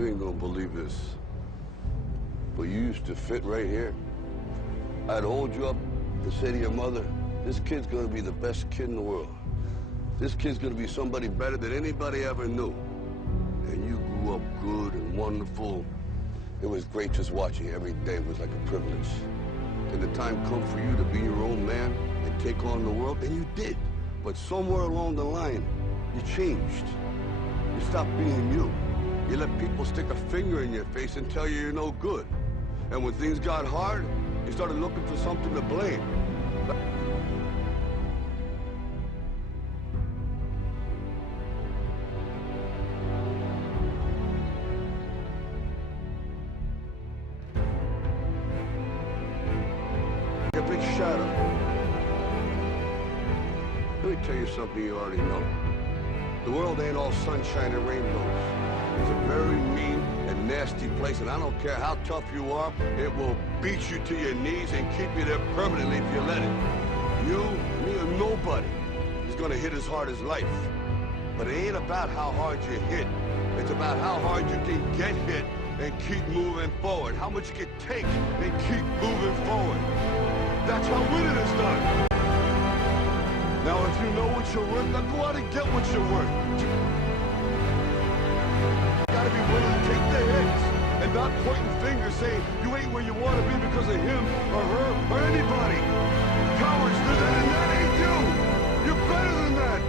You ain't gonna believe this, but you used to fit right here. I'd hold you up to say to your mother, this kid's gonna be the best kid in the world. This kid's gonna be somebody better than anybody ever knew. And you grew up good and wonderful. It was great just watching you. Every day was like a privilege. And the time come for you to be your own man and take on the world, and you did. But somewhere along the line, you changed. You stopped being you. You let people stick a finger in your face and tell you you're no good. And when things got hard, you started looking for something to blame. A big shadow. Let me tell you something you already know. The world ain't all sunshine and rainbows. It's a very mean and nasty place, and I don't care how tough you are, it will beat you to your knees and keep you there permanently if you let it. You, me, or nobody is gonna hit as hard as life. But it ain't about how hard you hit. It's about how hard you can get hit and keep moving forward. How much you can take and keep moving forward. That's how winning is done. Now, if you know what you're worth, now go out and get what you're worth. You gotta be willing to take the hits and not pointing fingers saying you ain't where you want to be because of him or her or anybody. Cowards do that, and that ain't you. You're better than that.